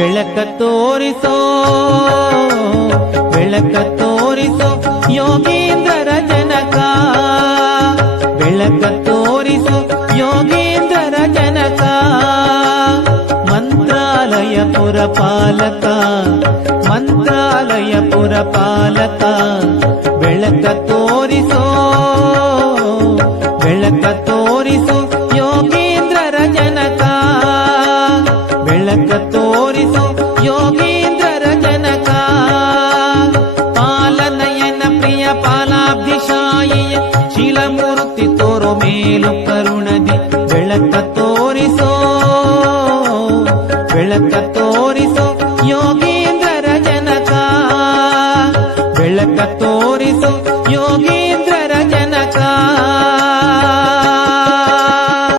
ಬೆಳಕ ತೋರಿಸೋ ಬೆಳಕ ತೋರಿಸೋ ಯೋಗೀಂದ್ರರ ಜನಕ ಬೆಳಕ ತೋರಿಸೋ ಯೋಗೀಂದ್ರರ ಜನಕ ಮಂತ್ರಾಲಯ ಪುರಪಾಲಕ ಮಂತ್ರಾಲಯ ಪುರಪಾಲಕ ಬೆಳಕ ತೋರಿಸೋ ಬೆಳಕ ತೋರಿಸೋ ಯೋಗೀಂದ್ರರ ಜನಕ ಬೆಳಕ ತೋರಿಸೋ ಯೋಗೀಂದ್ರರ ಜನಕ ಪಾಲನಯನ ಪ್ರಿಯ ಪಾಲಾಬ್ಧಿಶಾಯಿಯ ಶೀಲಮೂರ್ತಿ ತೋರೋ ಮೇಲು ಕರುಣದಿ ಬೆಳಕ ತೋರಿಸೋ ಬೆಳಕ